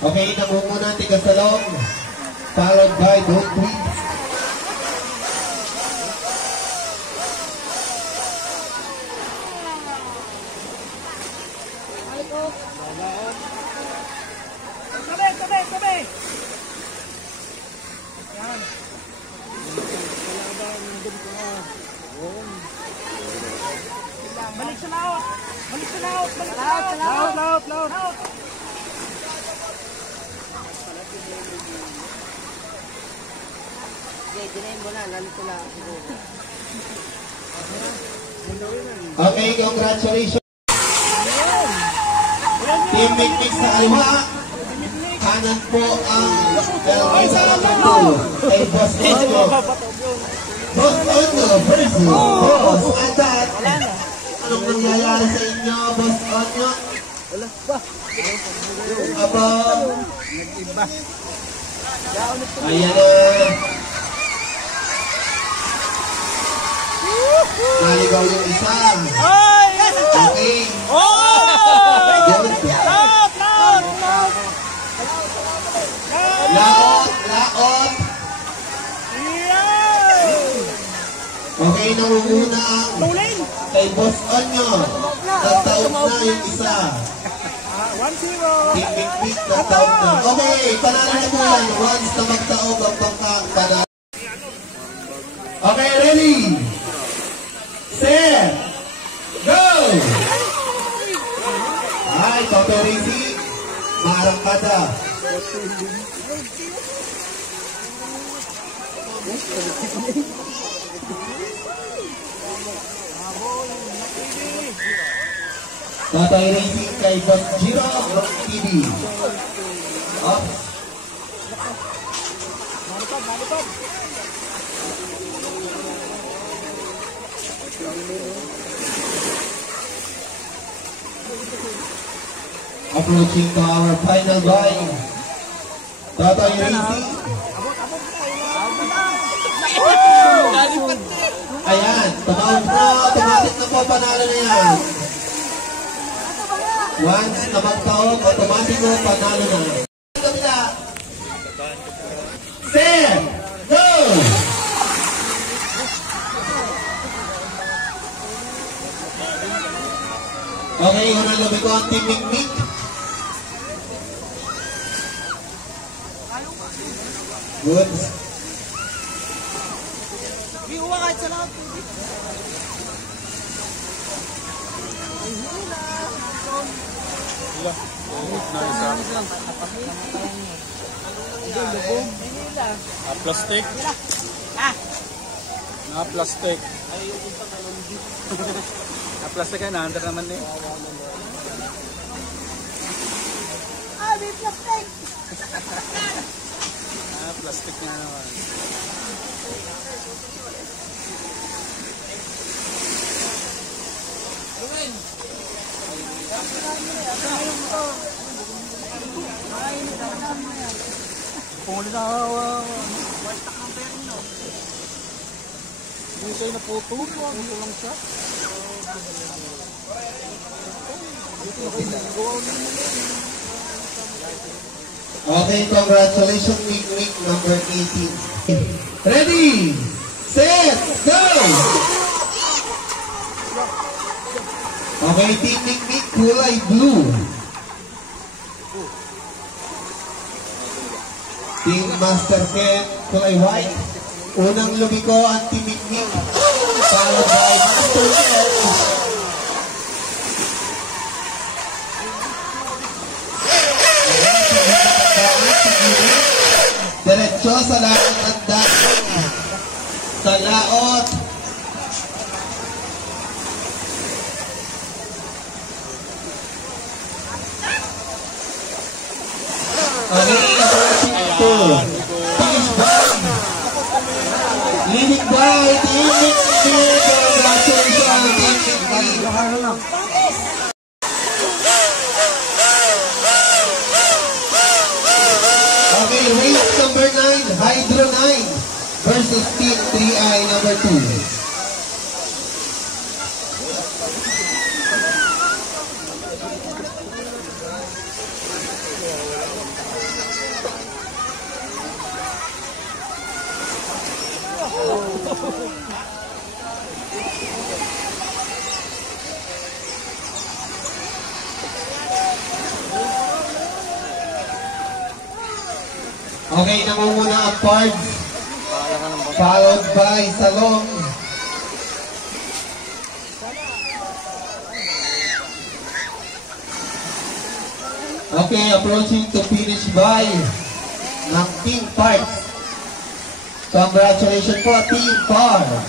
Okay, nangunguna Tigasalong, followed by Don't Tweet. Tabi! Yan. Balik sa laot! Laot! Okay, congratulations. Team Mikmik sa kaliwa. Kanan po ang Elvisa Lamando kay Boss Onyo. Boss Onyo versus Boss Adat. Anong nangyayari sa inyo, Boss Onyo? Abang. Ayan na. Naligaw yung isa. Okay. Laot. Okay, nangunguna ang kay Boss Onyo. Nagtaot na yung isa. 1-0. Team Mikmik nagtaot na. Okay, panalo na po yan. Once na magtaog ang bangkang panalo. Okay, ready? Set! Go! Ay, Toperisi. Maarangkada. Tatay Racing kay Boss Giro Rock TV. Up. Approaching to our final buy. Tatay Racing. Ayan, tumawag na, automatic na po, panalo na yan. Once na magtaog, automatic na, panalo na. Set! Go! Okay, unang labi ko ang Team Mikmik. Good. Uwa kahit sa lahat. Plastic. Plastic. Plastic ay naandar naman eh. May plastic. Plastic nga naman. Pumuli na hindi kayo naputol. Puto lang siya. Okay, congratulations, Mikmik number 18. Ready, set, go! Okay, Team Mikmik, kulay blue. Team Master Ken, kulay white. Unang lumiko ang Team Mikmik, followed by Master Ken. Diretso sa laot at daan. Sa laot. Okay, approaching to Team Bang. Leading by Team Mikmik. Congratulations, Team Mikmik. Okay, race number 9, Hydro 9 versus Team 3i number 2. Okay, namumuna ang Pards. Followed by Salong. Okay, approaching to finish by ng Team Pards. Congratulations po, Team Pards.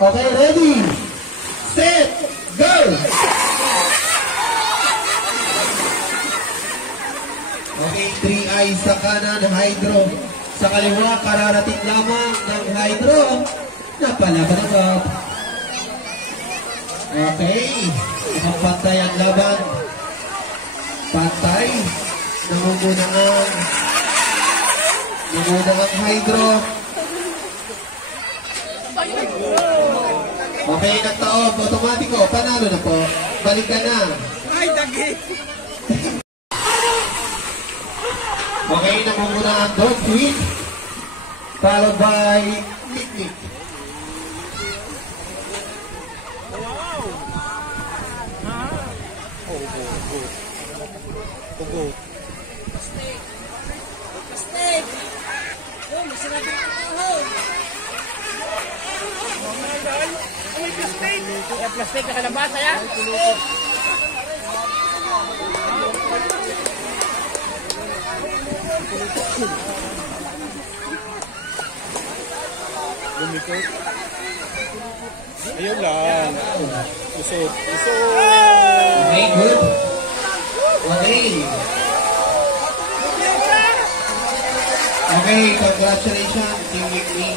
Okay, ready, set, go! Okay, 3 eyes sa kanan, Hydro. Sa kaliwa, kararating lamang ng Hydro. Napalaban. Okay, nakapantay ang laban. Pantay. Namumuna ang Hydro. Okay, nagtaob. Automatiko. Panalo na po. Balik ka na. Ay, dagi! Okay, namumuna ang Dog Queen. Followed by Nick. Plastic! Oh, may sinabi ng tao! May plastic! Plastic na kalabasa yan! Lumikot. Ayun lang. Usot. Okay, good. Okay. Okay, congratulations, Team Nick.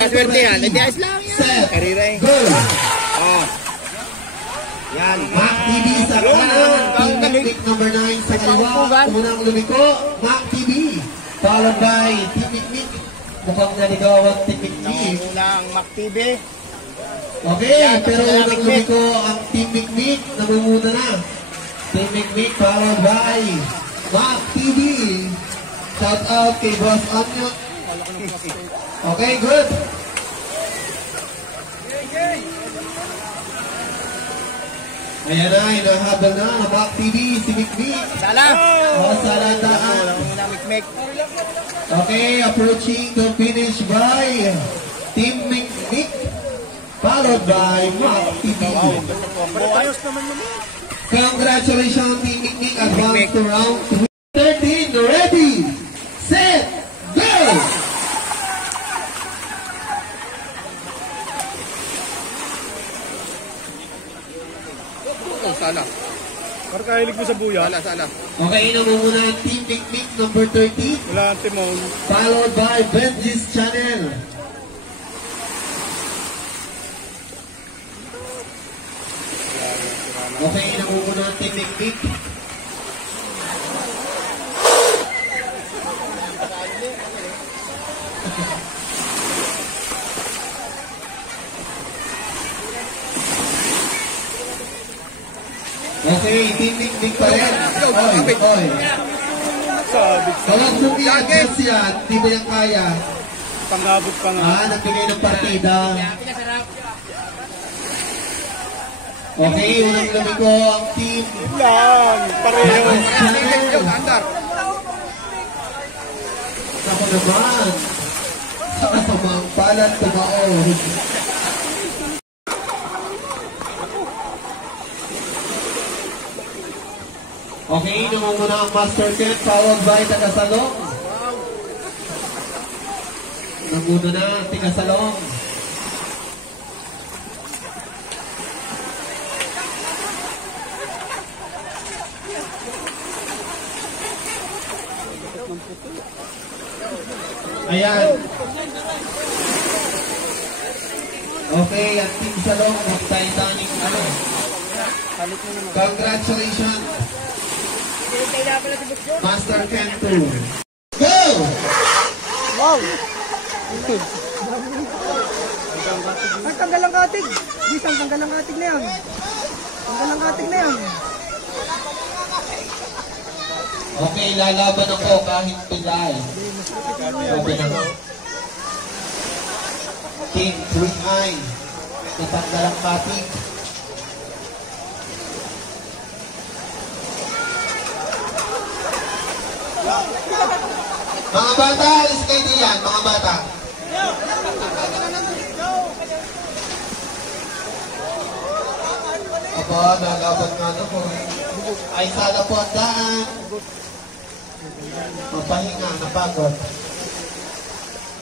Kaswerte yan, hindi ayos lang yan. Set, Karira eh. go! Oh. Yan. Mac TV sa kanan, Team Nick number 9 sa kaliwa. Unang lumiko, Mac TV. Followed by Team Nick. Mukhang naligaw ang Team Nick. Unang Mac TV. Okay, pero unang lumiko ang Team Nick. Namumuna na. Team Nick followed by Mac TV. Shout out kay Boss Anyo. Okay, good. Ayan na, hinahabol na ng Mac TV, si Mick. Sala! O, sa landaan. Unang Mick. Okay, approaching the finish by Team Mick. Followed by Mac TV. Ayos naman mo. Congratulations, Team Mick. Advance to round 13. Ready, set, go! Oh, sala. Parang kahilig mo sa buya. Sala. Okay, namumuna ang Team Mick number 13. Wala ang timon. Followed by Benji's Channel. Okay, namumuna ang Team Mick. Okay, Team Nick pa rin. Oy. Sabi. Tawag mo i-adjust yan. Di ba yan kaya? Pangabot pa nga. Nagbigay ng partida. Okay, unang lumiko ang team. Lang. Pareho. Ako naman. Sa kasamang palat tumaon. Okay, namumuna ang Master Ken, followed by Tagasalong. Namuna na ang Tagasalong. Ayan. Okay, ang Team Salong, mag-Titanic, Congratulations. Master Ken 2. Go! Wow! Ang tanggal ang katig. Isang tanggal ang katig na yan. Tanggal ang katig na yan. Okay, lalaban ako kahit pilay. Okay na. Team 3i. Natanggal ang cutting. Mga bata, alis kayo diyan, mga bata. Aba, nalaban nga na po. Ay, sala po ang daan. Mapahinga, napagod.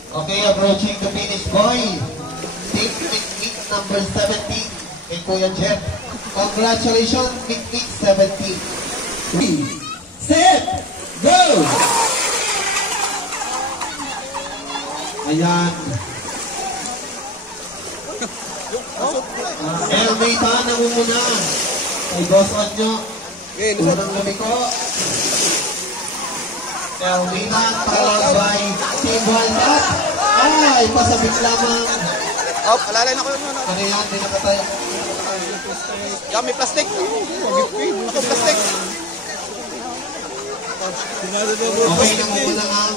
Okay, approaching the finish, boy. Team Mick number 17. Kay Kuya Jeff. Congratulations, Mick 17. 3, set, go! Ayan. Elmita, namumuna. Kay Boss Onyo. Unang gabi ko. Elmita, followed by Team Walnut. Ay, pasabik lamang. Oh, alalay na ko yun. Ano yan, hindi nakatayo. Yan, may plastic. Ako, plastic. Okay, namumuna ang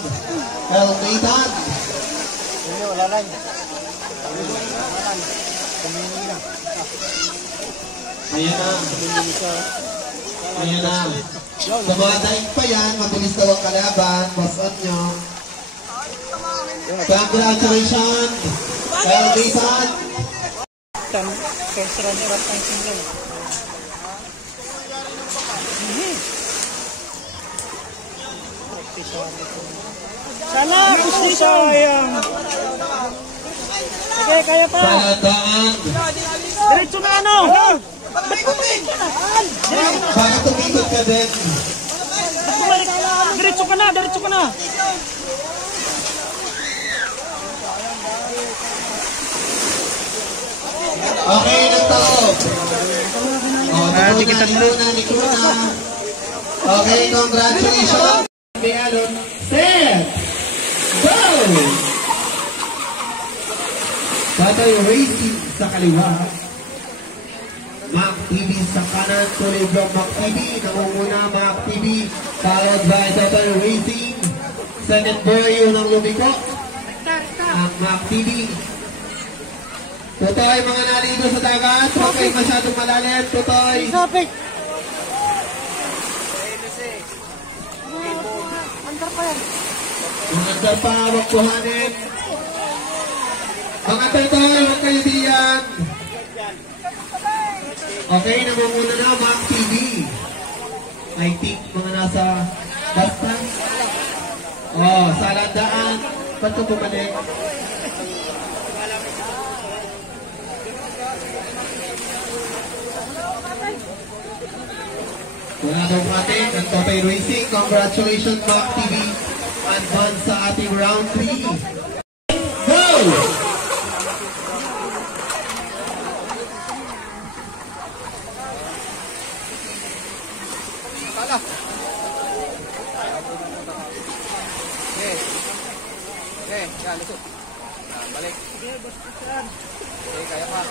Elmita. Ayan na. Ayan na. Dumadaing pa yan. Mabilis daw ang kalaban. Basan nyo. Congratulations. Elvitan. First runner up ang single. Sana, gusto sayang. Okay, kaya pa. Saladaan. Diretso na ano? Bakit tumikot ka din? Diretso ka na, diretso ka na. Okay, nagtawag. Likod na. Okay, congratulations. Set. Go! Batay Racing sa kaliwa. Mac TV sa kanan. Tuloy vlog Mac TV. Namumuna Mac TV. Followed by Batay Racing. Second boy unang lumiko. Ang Mac TV. Tutoy, mga naligo sa dagat. Huwag kayo masyadong malalim. Tutoy. Topic. Andar pa yan. Mga pa, huwag kuhanin. Mga tutoy, huwag kayo diyan. Okay, namumuna na Mac TV. I think mga nasa basta. Oh, salandaan. Ba't ka bumalik? Wala daw atin, ang Totay Racing. Congratulations, Mac TV. Advance sa ating round 3. Go! Tala. Okay, yan, lusot. Balik. Okay, kaya pa.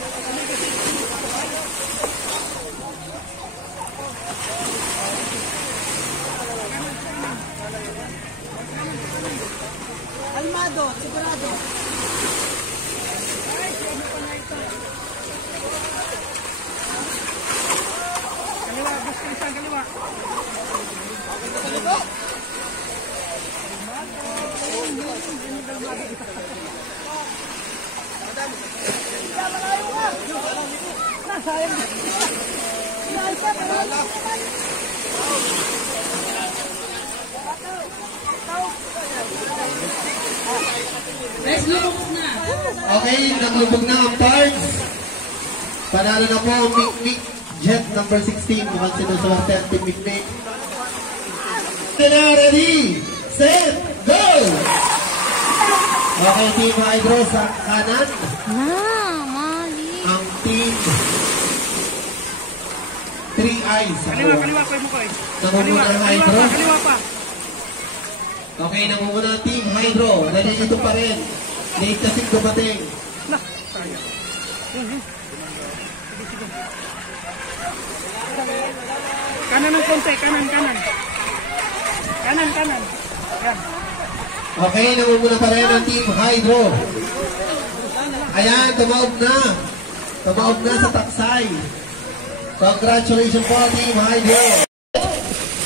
Almado, sigurado. Kaliwa, gusto isang kaliwa. Kaliwa. Nasayang. Okay, naglubog na ang parts. Panalo na po ang Mick Jet number 16. Mukhang sinusuwerte ang Team Mick. Ready, set, go! Okay, Team Hydro sa kanan. Mali. Ang Team 3i sa Kaliwa, kaliwa. kaliwa, kayo mo kayo. Namumuna ang Hydro. Kaliwa pa. Okay, namumuna ang Team Hydro. Nalilito pa rin. Late kasing dumating. Kanan ng konti, kanan. Kanan. Yan. Okay, namumuna pa rin ang Team Hydro. Ayan, tumaob na. Tumaob na sa taksay. Congratulations po, Team Hydro.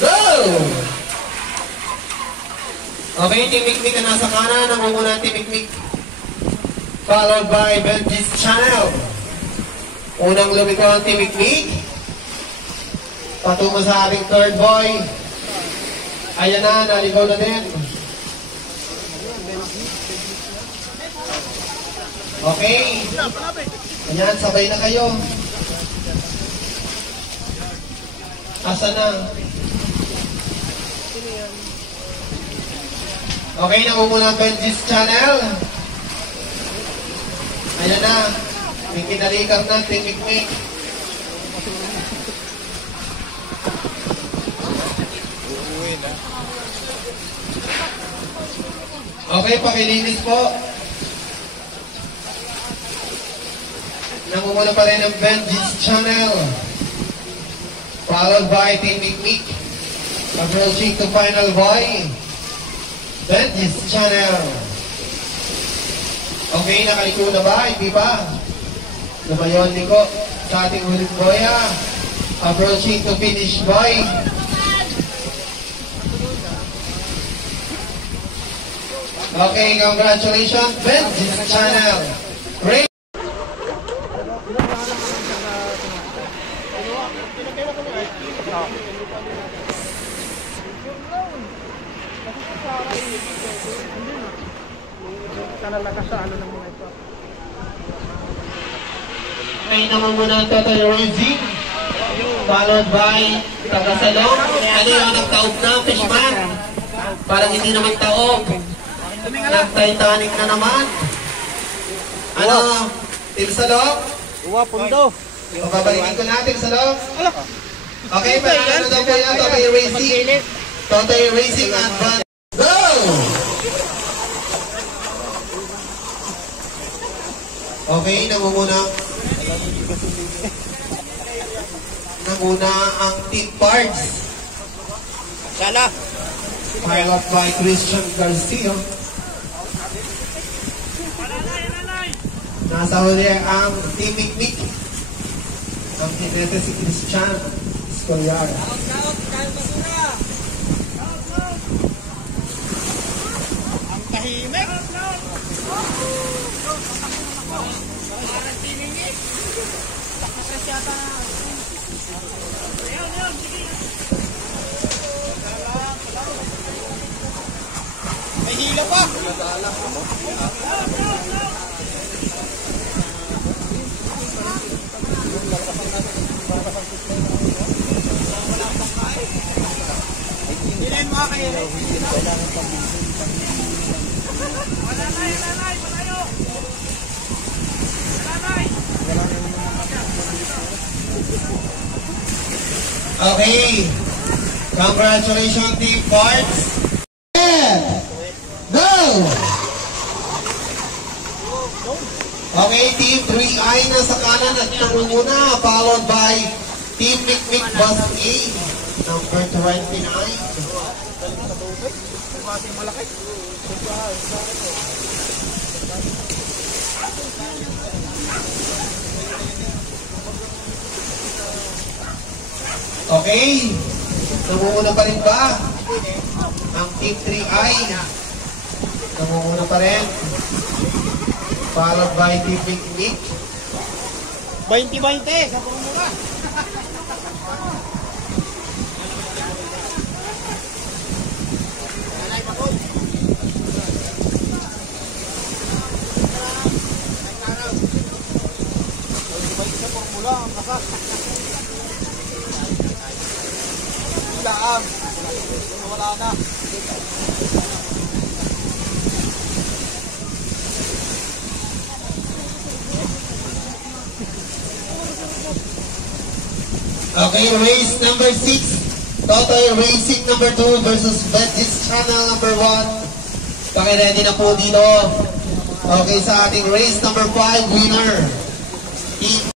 Go! Okay, Team Mikmik na nasa kanan. Namumuna Team Mikmik. Followed by Benji's Channel. Unang lumiko ang Team Mikmik. Patungo sa ating third boy. Ayan na, naligaw na din. Okay. Ayan, sabay na kayo. Asa na? Okay, namumuna ang Benji's Channel. Ayan na. May kinalikar na, Team Mikmik. Okay, pakilinis po. Namumuna pa rin ang Benji's Channel. Followed by Team Mikmik. Approaching to final boy. Benji's Channel. Okay, nakaliko na ba? Hindi ba? Lumayon liko sa ating huling boya. Approaching to finish boy. Okay, congratulations, Benji's Channel. Great. Sana lakas sa ano ng mga ito. Okay, naman muna ang Total Racing. Followed by Tagasalong. Ano yun, nagtaob na, Fishman? Parang hindi naman taob. Nag-Titanic na naman. Ano? Team Salong? Uwa, pundo. Pabalikin ko natin, Salong. Okay, panalo na daw po yan, Total Racing. Total Racing Advance. Go! Okay, namumuna ang Team Parts. Sala. Pilot by Christian Garcia. Nasa huli ang Team Mikmik. Ang kinete si Christian Escolar. Ang tahimik. May hila pa. Hindi mo kayo. Okay. Congratulations, Team Parts. Go! Okay, Team 3I na sa kanan at namumuna, followed by Team Mikmik Bus A, number 29. Okay, namumuna pa rin ba ang Team 3I? Namumuna pa rin, followed by Team Mikmik. 20-20 sa pumula. Wala na. Okay, race number 6. Total Racing number 2 versus Benji's Channel number 1. Pakiready na po dito. Okay, sa ating race number 5 winner. Team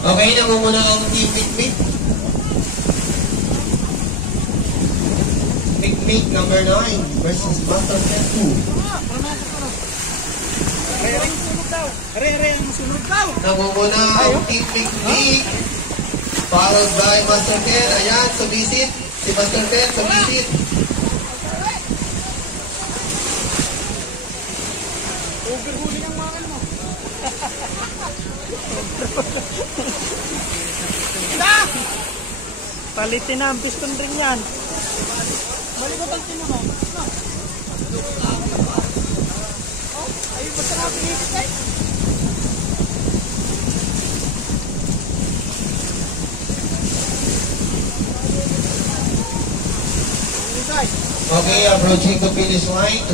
Okay, namumuna ang Team Mikmik. Mikmik number 9 versus Master Ken 2. Namumuna ang Team Mikmik. Followed by Master Ken. Ayan, sumisit. Si Master Ken, sumisit. Overhuli ang mga mo. Palitin na ang piston rin yan. Malikot ang tino mo. Ayun, basta nga pinipit eh. Okay, approaching the finish line.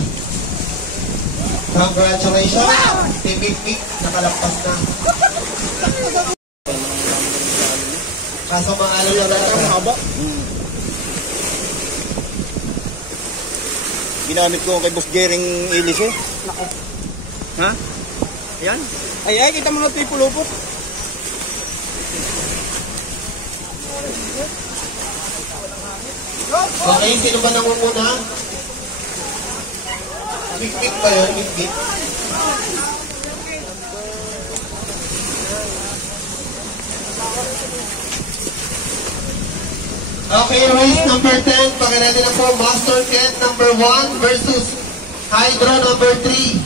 Congratulations. Team Mikmik, nakalagpas na. Kaso maalo lang talaga. Ginamit ko kay Boss Jering Ilis eh. Ha? Ayan. Ay, kita mo na ito yung pulupot. Okay, sino ba nangunguna? Mikmik ba yun? Mikmik? Okay, race number 10. Pagkaredy na po, Master Ken number 1 versus Hydro number 3.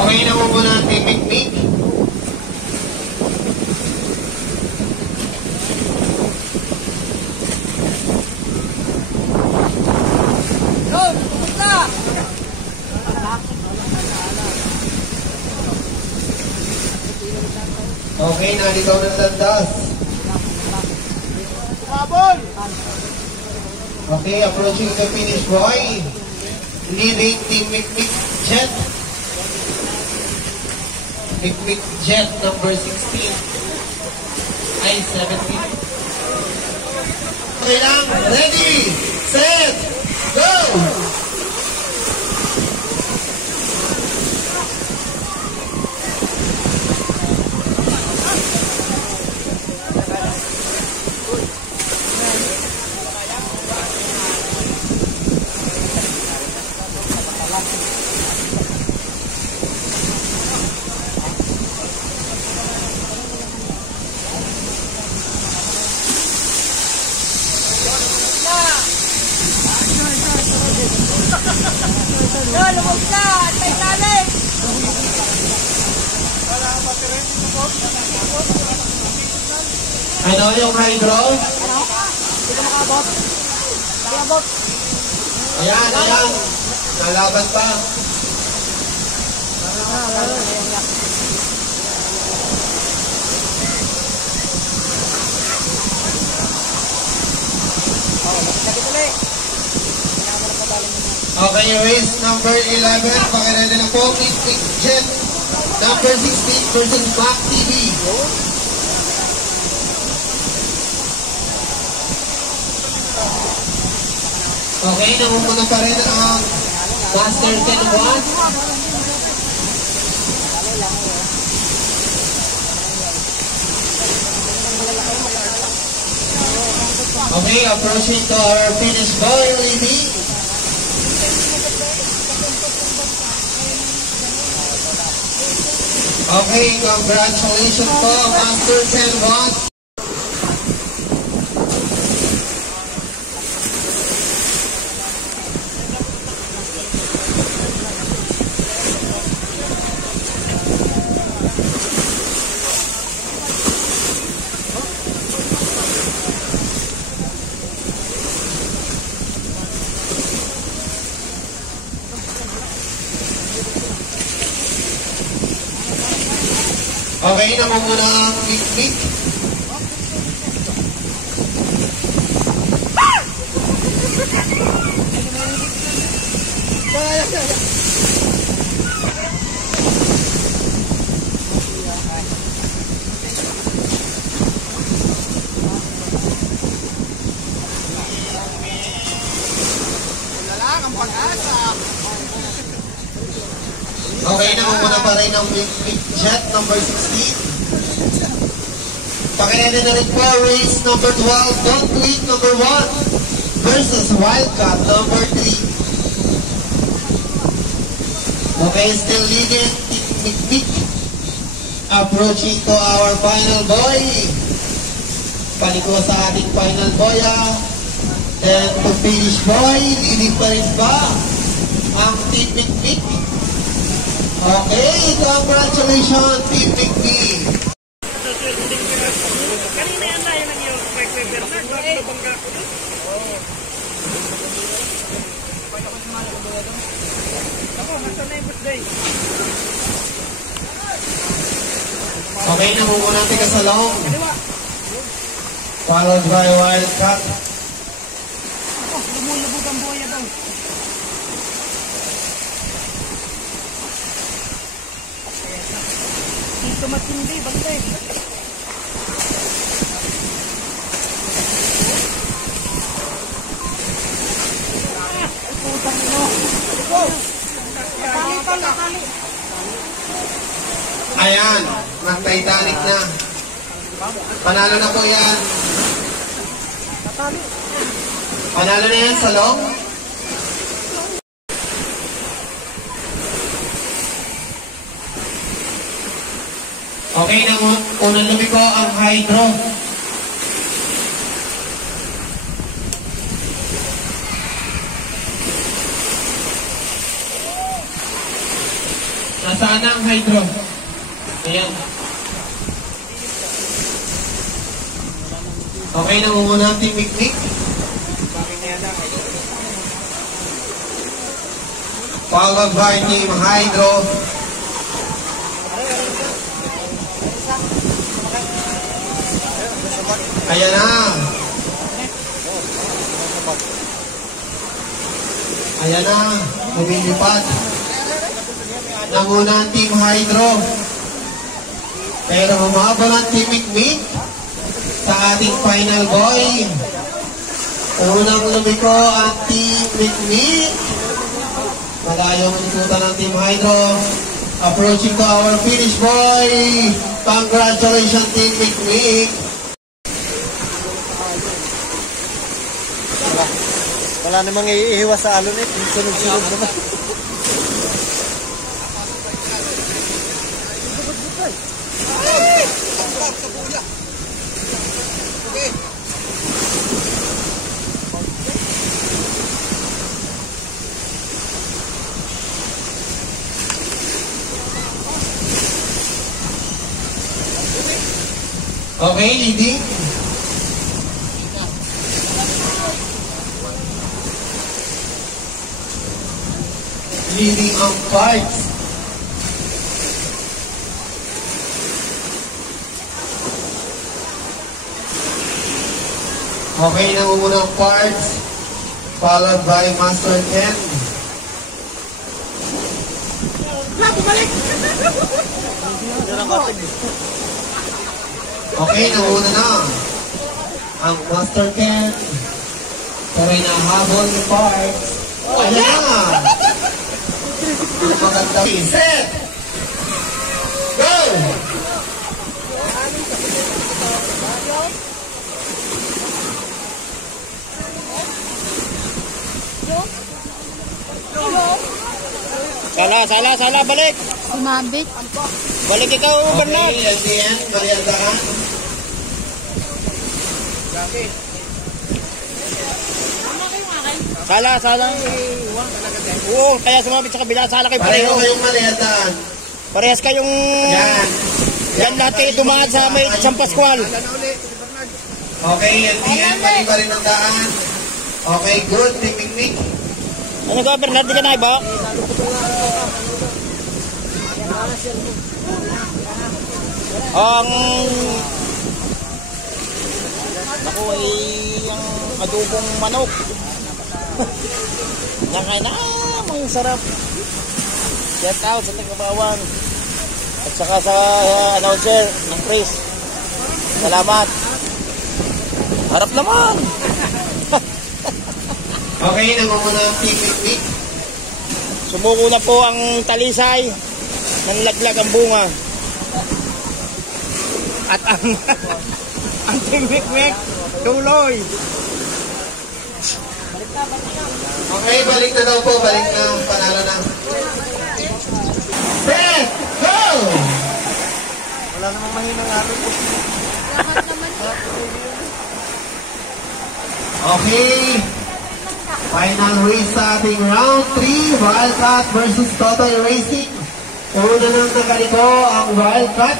Okay na mo muna ang Team Mikmik. Okay, nalikaw ng landas. Okay, approaching the finish, Roy. Leading Team Mikmik Jet. Mikmik Jet number 16. Ay, 17. Okay lang. Ready, set, go! Yo, lumog ka! Antay namin! Ano yung Hydro? Hindi ka makabot. Makabot. Ayan, ayan. Nalaban pa. Okay, race number 11. Pakiredy na po. Mikmik Jet number 16 versus Mac TV. Okay, namumuna pa rin ang Master Ken 1. Okay, approaching to our finish boy, lady. Okay, congratulations po, Master Ken 1. Okay, namumuna ang Mikmik. Okay, namumuna pa rin ang jet number 16. Pakiyanin na rin po race number 12, Don't Tweet number 1 versus Wildcat number 3. Okay, still leading Mikmik. Approaching to our final boy. Paliko sa ating final boy. Then to finish boy, leading pa rin ba ang Team Mikmik? Okay, congratulations Team Mikmik. Kanina yan tayo ng yung Mike Bernard. Bakit nabangga ko doon? Ako, nasa na yung birthday. Okay, namumuna natin kasalong. Followed by Wildcat. Lumulubog ang buhay daw. Dito matindi, bantay. Putang ino. Natali. Ayan, mag-Titanic na. Panalo na po yan. Panalo na yan, Salong. Okay, unang lumiko ang Hydro. Nasaan ang Hydro? Ayan. Okay, namumuna ang Team Mikmik. Followed by Team Hydro. Ayan na. Ayan na. Lumilipad. Namuna ang Team Hydro. Pero humabol ang Team Mikmik sa ating final boy. Unang lumiko ang Team Mikmik. Malayong ikutan ng Team Hydro. Approaching to our finish boy. Congratulations Team Mikmik. Wala namang iiwas sa alon eh. Sunod-sunod naman. Okay, leading. Leading ang parts. Okay, namumuna ang parts. Followed by Master Ken. Okay, namuna na ang Master Ken. Pero inahabol ni parts. Ayan na! Maganda. Set! Go! Sala, balik. Sumabit. Balik ikaw, Bernard. Okay, at the end, baliandaan. Sala. Oo, kaya sumabit sa kabila. Sala kayo Pareho pareho. kayong baliandaan. Parehas kayong... Yan. Yan lahat kayo dumaan sa may San Pascual. Okay, at the end, mali pa rin ang daan. Okay, good. Team Mikmik. Ano ka, Bernard? Di ka na iba? Ang... Naku, ang adobong manok. Nakain na, ang sarap. Shout out sa Tagabawan. At saka sa announcer ng Chris. Salamat. Harap naman. Okay, namumuna ang Team Mikmik. Sumuko na po ang Talisay. Manlaglag ang bunga. At ang ang timik-mik tuloy. Okay, balik na daw po. Balik na. Panalo na. Set! Go! Wala namang mahinang araw po. Okay. Final race sa ating round 3. Wildcat versus Totoy Racing. Una nang nakaliko ang Wildcat.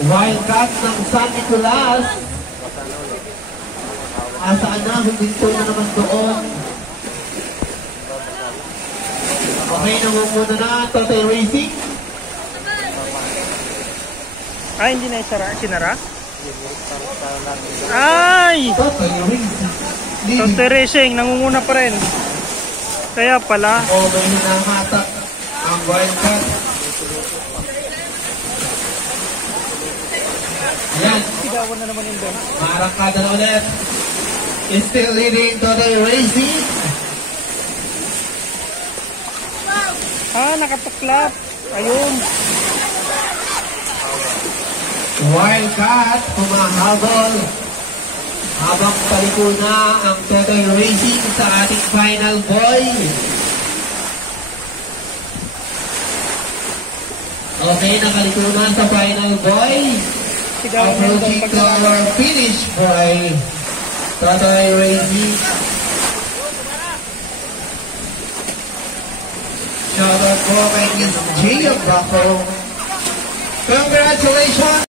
Wildcat ng San Nicolas. Asaan na? Huminto na naman doon. Okay, namumuna na Totoy Racing. Ay, hindi na sinara? Ay! Totoy Racing. Totoy Racing, nangunguna pa rin. Kaya pala. O, may hinamatak ang Wildcat. Ayan. Sigawan na naman yung doon. Marangkada na ulit. Still leading Totoy Racing. Nakatuklap. Ayun. Wildcat humahabol habang paliko na ang Totoy Racing sa ating final boy. Okay, nakaliko na sa final boy. Approaching to our finish boy. Totoy Racing. Shoutout po kay Miss Gia Baco. Congratulations!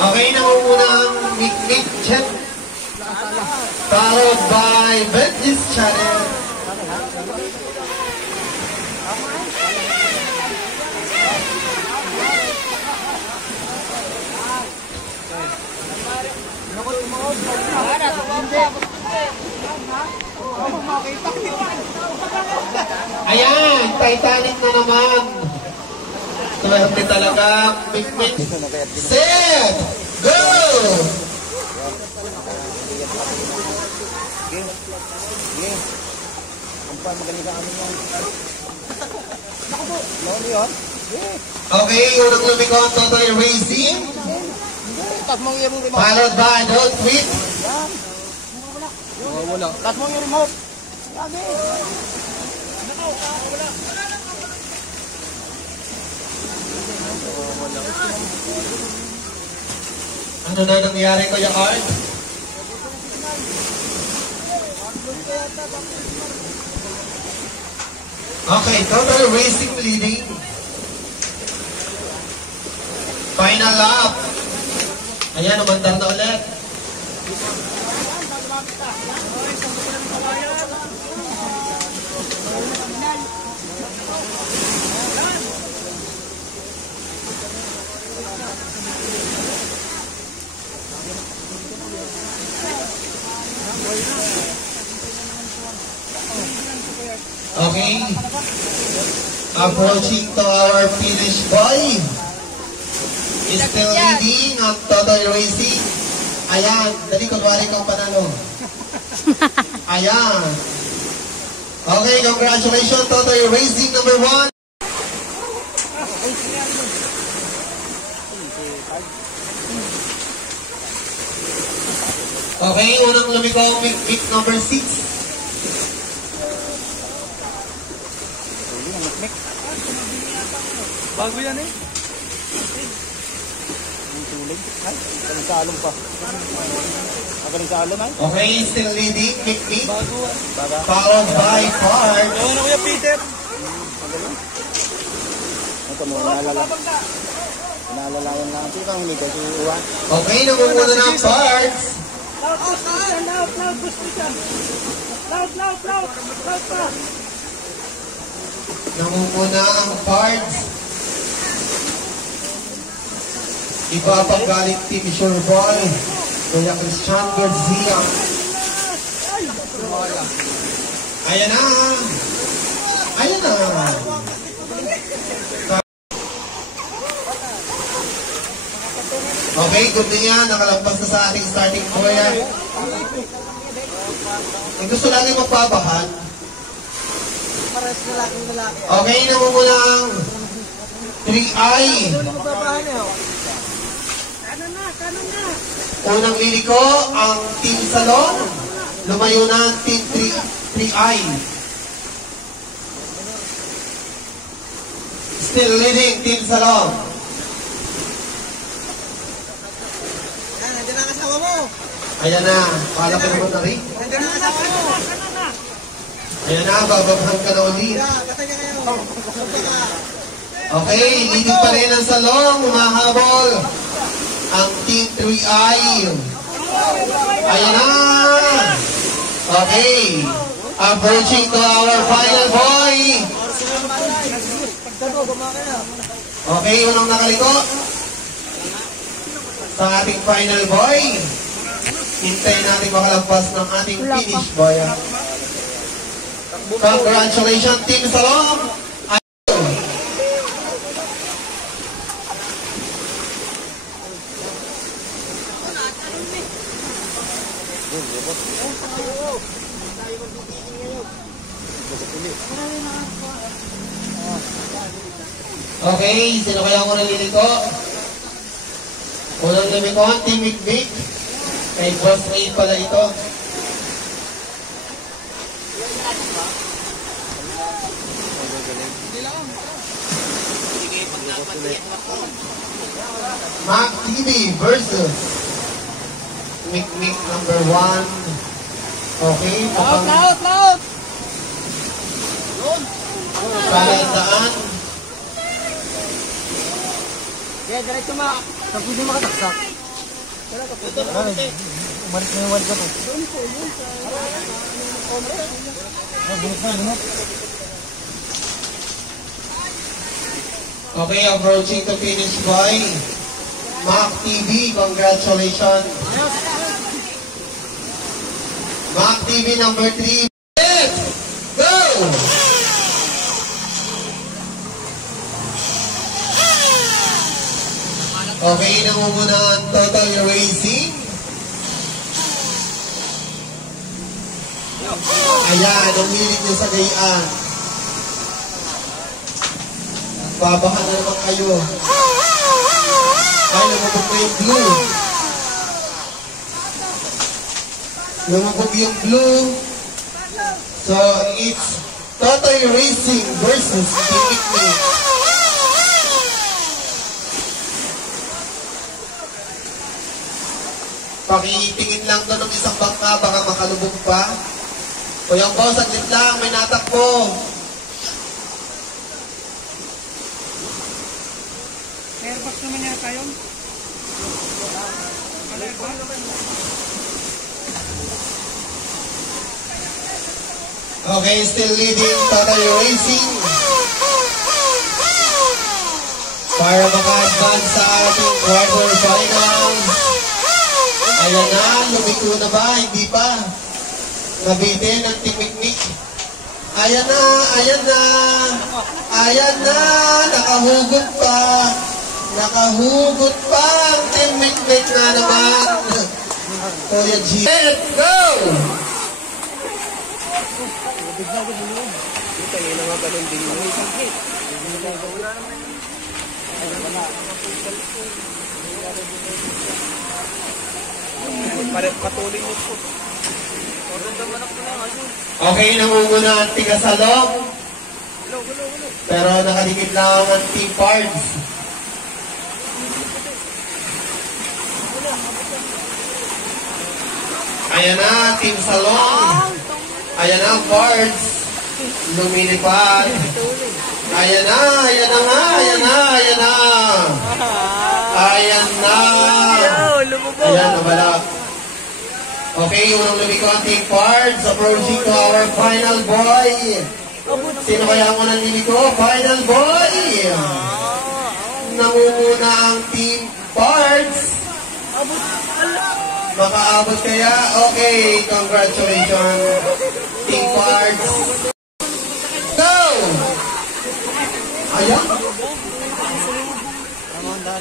Okay, nangunguna ang Nick Chet, followed by Ventis Channel. Ayan, Titanic na naman. Swerte talaga. Set! Go! Okay, unang lumiko ang Totoy Racing. Followed by Don't Quit. Tat mo yung remote. Ano na nangyari, Kuya Art? Okay, Totoy Racing leading. Final lap. Ayan, umandar na ulit. Okay. Approaching to our finish boy. Is still leading ang Totoy Racing. Ayan. Dali, kunwari kang panalo. Ayan. Okay, congratulations, Totoy Racing number 1. Okay, unang lumiko ang Mick number 6. Bago yan eh. Ay, galing sa alon pa. Galing sa alon ay. Okay, still leading, Mick. Followed by Park. Ano na Kuya Peter? Ito mo, naalalayan lang. Ito kang hindi kasi uwan. Okay, namumuna ng Parks. Loud, gusto siya. Loud pa. Namumuna ang Parks. Iba pang galing Team Sureboy. Kuya Christian Garcia. Ayan na. Ayan na. Okay, good na yan. Nakalampas na sa ating starting point. Kung gusto lagi magbabahan. Pares na lalaki. Okay, namumula ang 3I. Magbabahan eh. Kanan na. Unang liliko ang Team Salong. Lumayo na ang Team 3I. Still leading Team Salong. Yan, nandiyan ang asawa mo. Ayan na, pala ka naman na rin. Nandiyan ang asawa mo. Ayan na, bababahan ka na ulit. Patay ka kayo. Okay, leading pa rin ang Salong. Humahabol ang Team 3I. Ayan na. Okay, approaching to our final boy. Okay, unang nakaliko sa ating final boy. Hintayin natin makalampas ng ating finish boy. Congratulations, Team Salong! Okay, sino kaya ko naliliko? Unang lumiko, Team Mikmik. Kay Boss Ray pala ito. Mac TV versus Mikmik number 1. Okay, Laot! Kalandaan. Kaya diretso ma. Tapos hindi makataksak. Umarit na yung wall ka to. Bunot. Okay, approaching to finish by Mac TV. Congratulations. Mac TV number 3. Let's go! Okay, namumuna ang Total Racing. Ayan, umilit nyo sa gayaan. Babahan na naman kayo. Ay, lumabog na yung blue. Lumabog yung blue. So, it's Total Racing versus Mikmik. Pakitingin lang to ng isang bangka, baka makalubog pa. O yung boss, saglit lang, may natakbo. Airbox naman yata yun. Okay, still leading Total Racing. Para maka-advance sa ating quarterfinals. Ayan na, lumiko na ba? Hindi pa. Nabitin ang Team Mikmik. Ayan na, ayan na. Ayan na, nakahugot pa. Nakahugot pa ang Team Mikmik na naman. Kuya G. Let's go! Patuloy mo po. Okay, namumuna ang Tiga Salong. Pero nakadikit lang ang Team Pards. Ayan na, Team Salong. Ayan na, Pards. Lumilipad. Ayan na, ayan na nga, ayan na, ayan na. Ayan na. Ayan, nabala. Okay, unang lumiko ang Team Pards. Approaching to our final boy. Sino kaya mo nang liliko? Final boy! Namumuna ang Team Pards. Makaabot kaya? Okay, congratulations, Team Pards. Go! Ayan. Okay,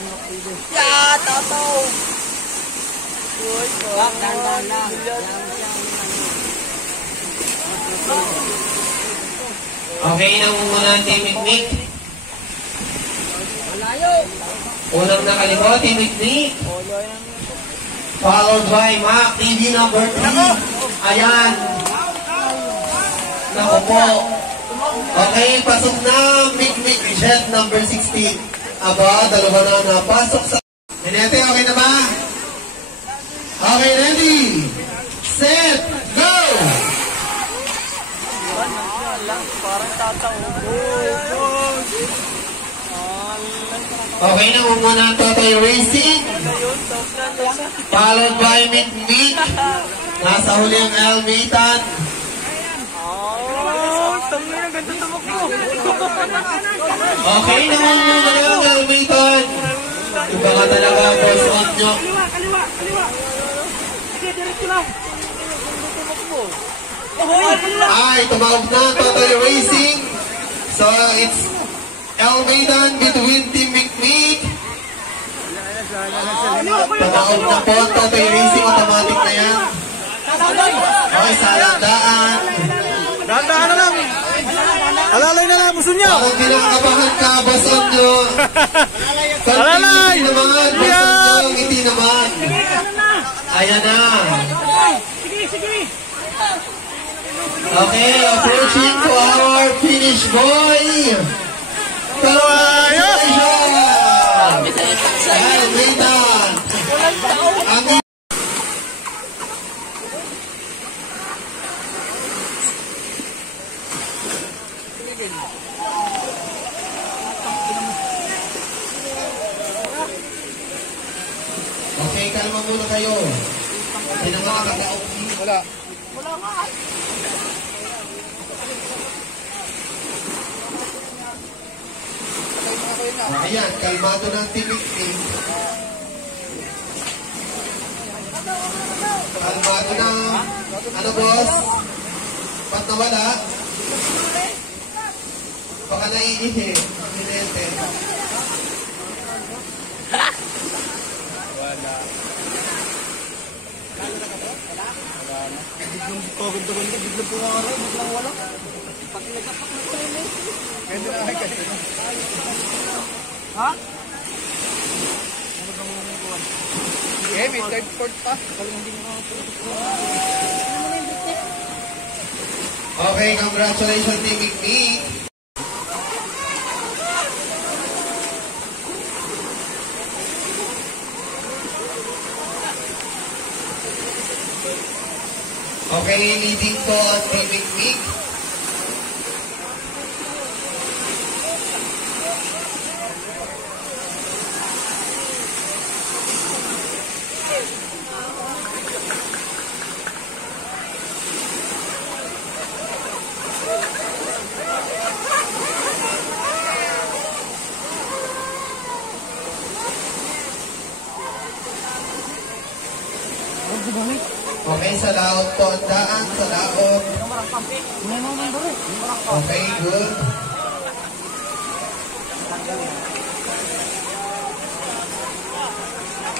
nangunguna ang Team Mikmik. Unang nakalimot, Team Mikmik. Followed by Mac TV number 3. Ayan. Naku po. Okay, pasok na Mikmik Jet number 16. Aba, dalawa na napasok sa... Minete, okay na ba? Okay, ready? Set, go! Okay, nangunguna ang Totoy Racing. Followed by Mikmik. Nasa huli ang Elmitan. Okay, nangunguna ang Elmitan. Iba ka talaga, boss on nyo. Ay, tumawag na ang Totoy Racing. So, it's Elmitan between Team Mikmik. Tumawag na po ang Totoy Racing. Automatic na yan. Okay, salandaan. Dahan-dahan na lang. Alalay na lang, puso niya. Bakit kinakabahan ka, boss on nyo? Alalay! Ngiti naman, boss on nyo. Ngiti naman. Ayan na. Okay, approaching to our finish boy. Congratulations! Elmitan! Ang okay, kalma muna kayo. Hindi naman nakakaok. Wala. Ayan, kalmado ng Team Mikmik. Kalmado ng... Ano, boss? Ba't nawala? Baka naiihi. Minete. Okay, may third port pa. Okay, congratulations Team Mikmik. Okay, leading to ang Team Mikmik. Okay, sa laot po ang daan, sa laot. Okay, good.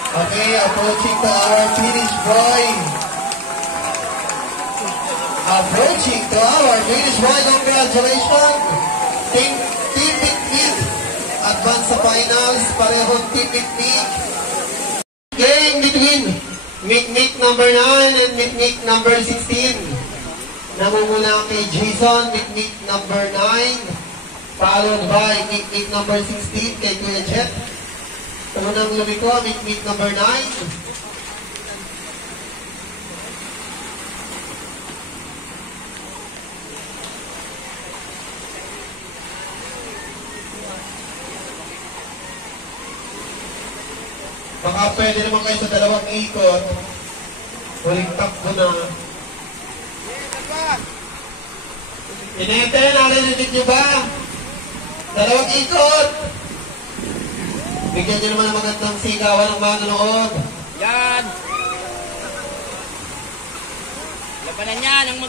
Okay, approaching to our finish boy. Approaching to our finish boy. Congratulations. Team Mikmik. Advance sa finals. Parehong Team Mikmik. Game between Mikmik number 9 and Mikmik number 16. Namumula kay Jason, Mikmik number 9. Followed by Mikmik number 16 kay Kuya Jet. Unang lumiko, Mikmik number 9. Baka pwede naman kayo sa dalawang ikot. Huling takbo na. Inete, narinig niyo ba? Dalawang ikot. Bigyan niyo naman ng magandang sigawan ng manonood. Yan. Labanan yan ang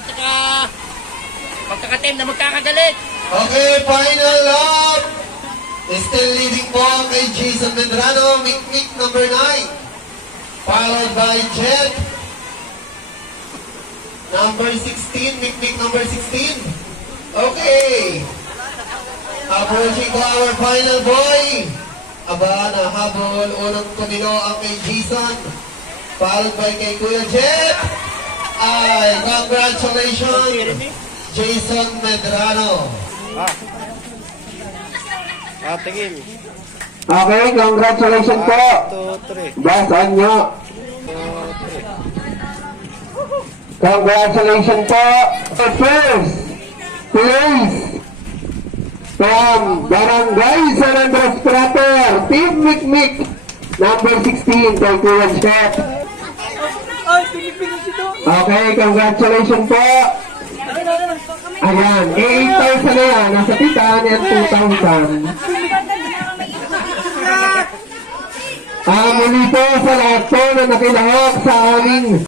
magkaka-team na magkakagalit. Okay, final lap. Still leading po kay Jason Medrano, Mikmik number 9. Followed by Jet. Number 16, Mikmik number 16. Okay. Approaching to our final boy. Aba, nahabol. Unang tumino ang kay Jason. Followed by kay Kuya Jet. Ay, congratulations, Jason Medrano. Tingin. Okay, congratulations po. 2, 3. Boss Anyo. Congratulations po. First place from Barangay San Andres Crater, Team Mikmik, number 16, kay Kuya Jet. Ay, pinipinis ito. Okay, congratulations po. Ayan, 8,000 na yan. Nasa Titan at 2,000. Muli po sa lahat po na nakilahok sa aming